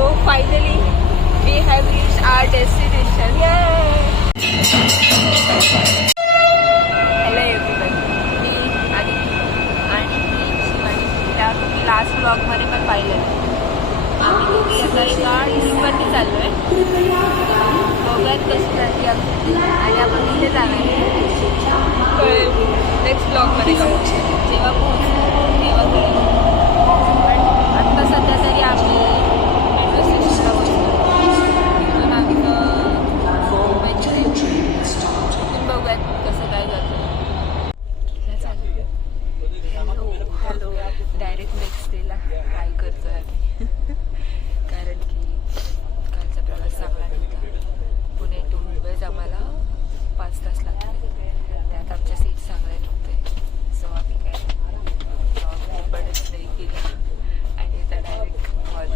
So finally we have reached our destination. Yay! Hello everyone. मी आदिती आणि शिवानी. त्या तुम्ही last ब्लॉगमध्ये पण पाहिलेलं. आम्ही आता एका ट्रिपवरती चाललो आहे. बघूयात कशी जाते आमची आणि आपण तिथे जाणार आहे. नेक्स्ट ब्लॉगमध्ये कळू. जेव्हा पोहोचू तेव्हा कळेल. आत्ता सध्या तरी आम्ही मेट्रो स्टेशनला बसलो. तिथून आम्ही तिथून बघूयात कसं काय जातं. हॅलो डायरेक्ट नेक्स्ट डेला हाय करतो आम्ही. कारण की कालचा प्रवास चांगला नव्हता. पुणे टू मुंबईच आम्हाला 5 तास लागले. त्यात आमच्या सीट चांगल्या नव्हते. सो आम्ही काय ओपनच नाही केलं आणि आता डायरेक्ट हॉल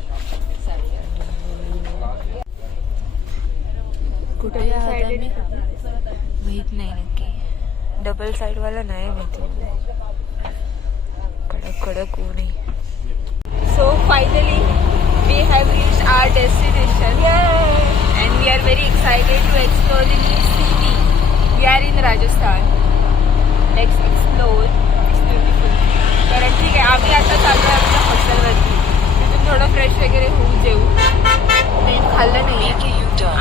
चालले. कुठे आम्ही माहीत नाही नक्की. डबल साईडवाला नाही माहिती. कडक कडक ऊन आहे. So finally we have reached our destination. Yay! And we are very excited to explore the new city. We are in Rajasthan. Let's explore. It's beautiful. कारण ठीक आहे आम्ही आता चाललो आहे आमच्या हॉस्टेलवरती. तिथून थोडं फ्रेश वगैरे होऊन जेऊ. काही खाल्लं नाही आहे.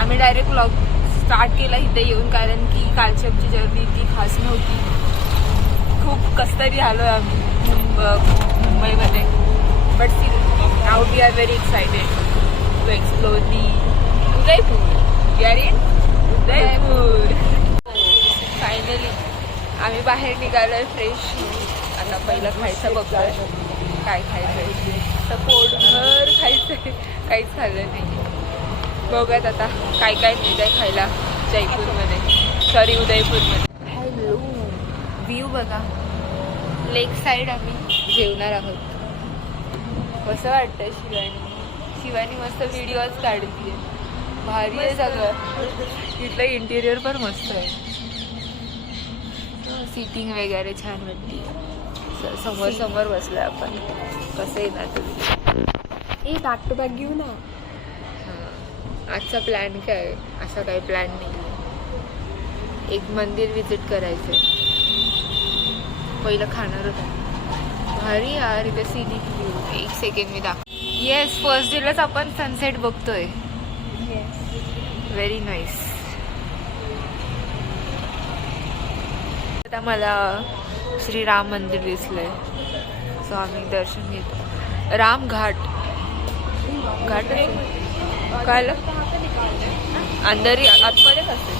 आम्ही डायरेक्ट व्लॉग स्टार्ट केला इथे येऊन. कारण की कालची आमची जर्नी इतकी खास नव्हती. खूप कसतरी आलो आहे आम्ही मुंबईमध्ये. But still now we are very excited to explore the Udaipur. We are in Udaipur. Finally आम्ही बाहेर निघालो आहे फ्रेश. आता पहिलं खायचं बघतोय काय खायचं आहे. तर पोटभर खायचं आहे. काहीच खाल्लं नाही. बघत आता काय काय मिळतंय खायला जयपूरमध्ये. सॉरी उदयपूरमध्ये. हॅलो व्ह्यू बघा. लेक साईड आम्ही जेवणार आहोत. कसं वाटतंय शिवानी मस्त व्हिडिओज काढते. भारी आहे सगळं. इथलं इंटिरियर पण मस्त आहे. सीटिंग वगैरे छान वाटते. समोर बसलोय आपण. कसं येणार तुम्ही. बॅक टू बॅक घेऊ ना. आजचा प्लॅन काय. असा काही प्लॅन नाही. एक मंदिर विजिट करायचंय. पहिलं खाणार होतं. भारी यार इथे सीनिक व्ह्यू. एक सेकंड मी दाखव. येस फर्स्ट डेलाच आपण सनसेट बघतोय. Very nice. आता मला श्रीराम मंदिर दिसलंय. सो आम्ही दर्शन घेतो. राम घाट काय अंदर आतमध्येच असते.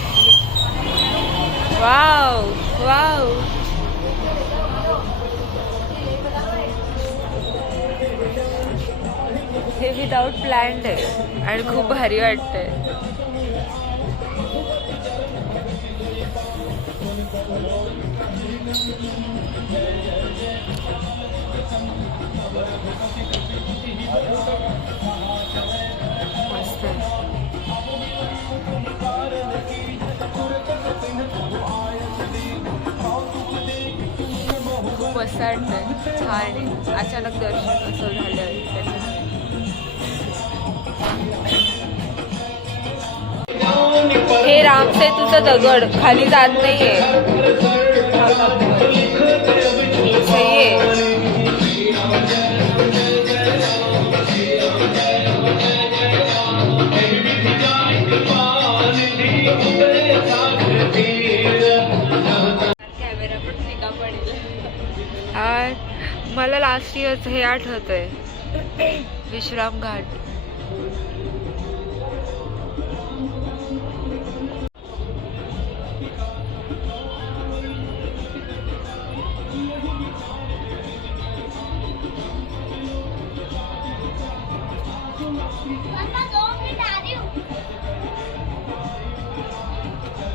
Wow wow. हे विदाउट प्लॅन्ड आहे आणि खूप भारी वाटतंय. मस्त खूप मस्त वाटतंय. छान आहे. अचानक दर्शन असं झालं त्याचं. हे रामसेतूचं दगड खाली जात नाहीये. सही आहे. कॅमेरा पण निका पडेल. मला लास्ट इयरच हे आठवतंय. विश्राम घाट.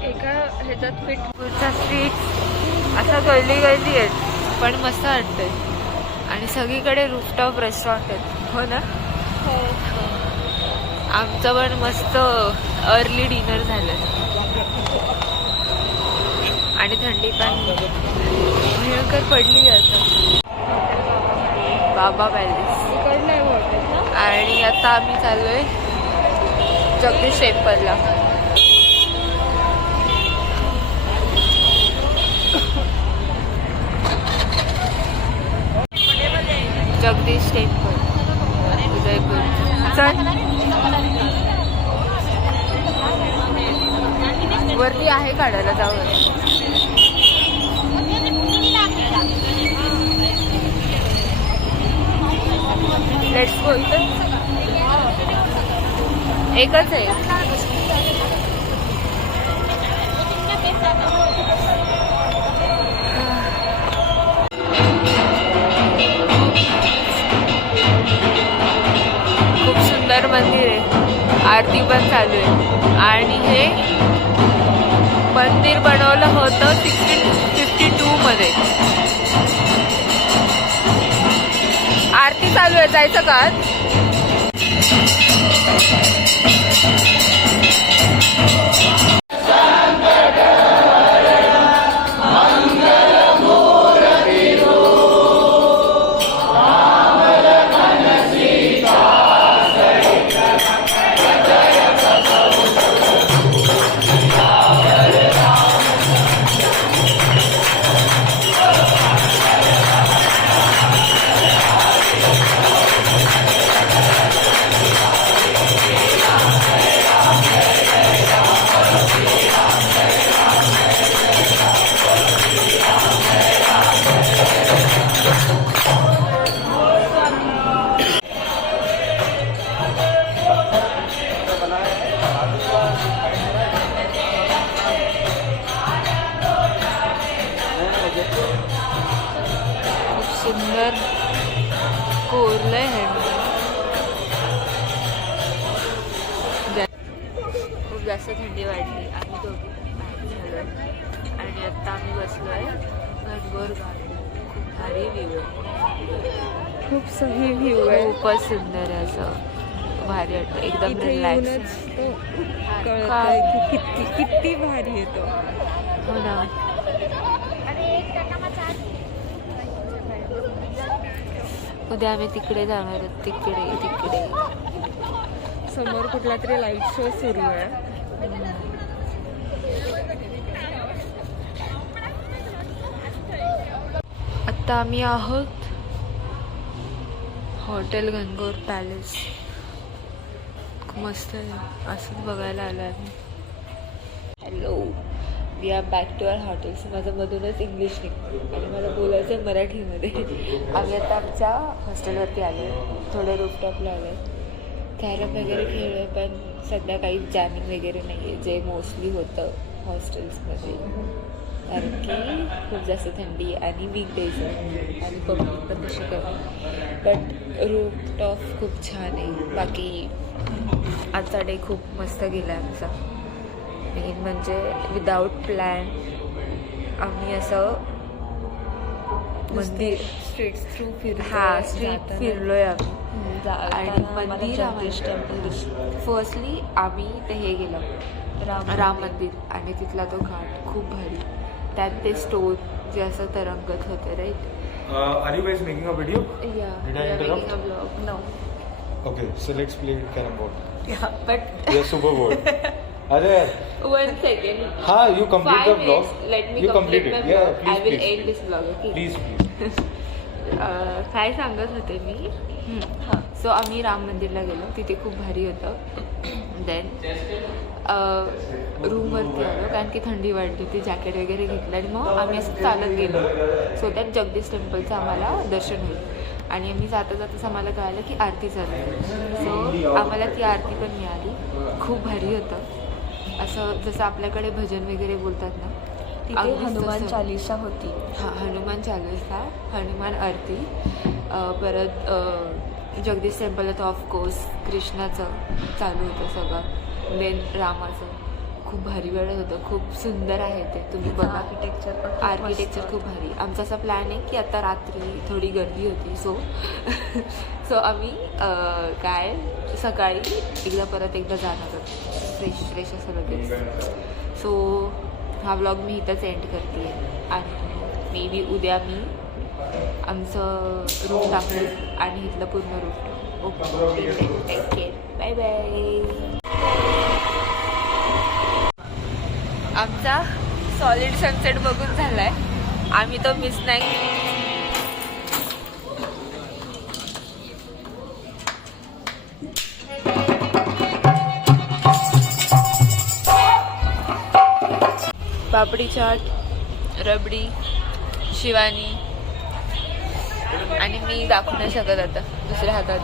एका ह्याच्यात पिठपूरचा स्ट्रीट असं गल्ली आहेत. पण मस्त वाटतंय. आणि सगळीकडे रूफटॉप रेस्टॉरंट आहेत. हो ना. आमचं पण मस्त अर्ली डिनर झालं. आणि थंडी पण भयंकर पडली आता. बाबा पॅलेस. आणि आता आम्ही चाललोय जगदीश टेम्पलला. जगदीश टेम्पल उदयपूर. चल वरती आहे काढायला जाऊ. Let's go. एकच आहे. खूप सुंदर मंदिर आहे. आरती पण चालू आहे. आणि हे मंदिर बनवलं होतं 1652 मध्ये. आरती चालू आहे. जायचं का? सुंदर कोरलंय हे. खूप जास्त थंडी वाढली. आम्ही दोघी झालोय आणि आता आम्ही बसलोय घनघोर गार्डन. खूप भारी व्ह्यू आहे. खूप सही व्ह्यू आहे. खूपच सुंदर आहे. असं भारी वाटतं. एकदम रिलॅक्स. किती भारी येतो. हो ना. उद्या आम्ही तिकडे जाणार आहोत. तिकडे समोर कुठला तरी लाईट शो सुरू आहे. आता आम्ही आहोत हॉटेल घनघोर पॅलेस. खूप मस्त आहे. असंच बघायला आलो आम्ही. Hello, we are back to our hotels. माझं मधूनच इंग्लिश निघतं आणि मला बोलायचं आहे मराठीमध्ये. आम्ही आता आमच्या हॉस्टेलवरती आलो आहे. थोडं रूफटॉपला आलो आहे. कॅरम वगैरे खेळलो आहे. पण सध्या काही जॅमिंग वगैरे नाही आहे जे मोस्टली होतं हॉस्टेल्समध्ये. कारण की खूप जास्त थंडी आणि वीकडेज आहे आणि पब्लिक पण तशी कमी. बट रूफटॉप खूप छान आहे. बाकी आजचा डे खूप मस्त गेला आहे आमचा. मेन म्हणजे विदाऊट प्लॅन आम्ही असं मंदिर स्ट्रीट फिरलोय आम्ही. आणि मंदिर टेम्पल फर्स्टली आम्ही ते हे गेलो राम मंदिर आणि तिथला तो घाट खूप भारी. त्यात ते स्टोन जे असं तरंगत होते. Right. Are you guys making a video? Yeah. Did I interrupt? Making a vlog. No. Okay, so let's play carom board. Yeah, but You're super bored. Are one second. Ha, you complete 5 the vlog. minutes. Let me You complete my Yeah, vlog. please, I will please, end this vlog. Okay. Please. काय सांगत होते मी. So आम्ही राम मंदिरला गेलो. तिथे खूप भारी होतं. देन रूमवरती आलो कारण की थंडी वाढली होती. जॅकेट वगैरे घेतलं आणि मग आम्ही असं चालत गेलो. सो त्यात जगदीश टेम्पलचं आम्हाला दर्शन होईल. आणि आम्ही जाता जाताच आम्हाला कळालं की आरती चालू आहे. सो आम्हाला ती आरती पण मिळाली. खूप भारी होतं. असं जसं आपल्याकडे भजन वगैरे बोलतात ना, तिथे हनुमान चालीसा होती. हां, हनुमान चालीसा, हनुमान आरती. परत जगदीश टेम्पल तर ऑफकोर्स कृष्णाचं चालू होतं सगळं. देन रामाचं खूप भारी वाटत होतं. खूप सुंदर आहे ते. तुम्ही बघा. आर्किटेक्चर खूप भारी. आमचा असा प्लॅन आहे की आता रात्री थोडी गर्दी होती. सो आम्ही काय सकाळी परत एकदा जाणार आहोत फ्रेश असं लगेच. सो हा व्लॉग मी इथंच एंड करते आहे. आणि मे बी उद्या मी आमचं रूम टाकू आणि इथलं पूर्ण room okay take care bye bye. आमचा सॉलिड सनसेट बघून झालाय. आम्ही तो मिस नाही. पापडी चाट, रबडी, शिवानी आणि मी दाखवू नाही शकत आता दुसऱ्या हातात.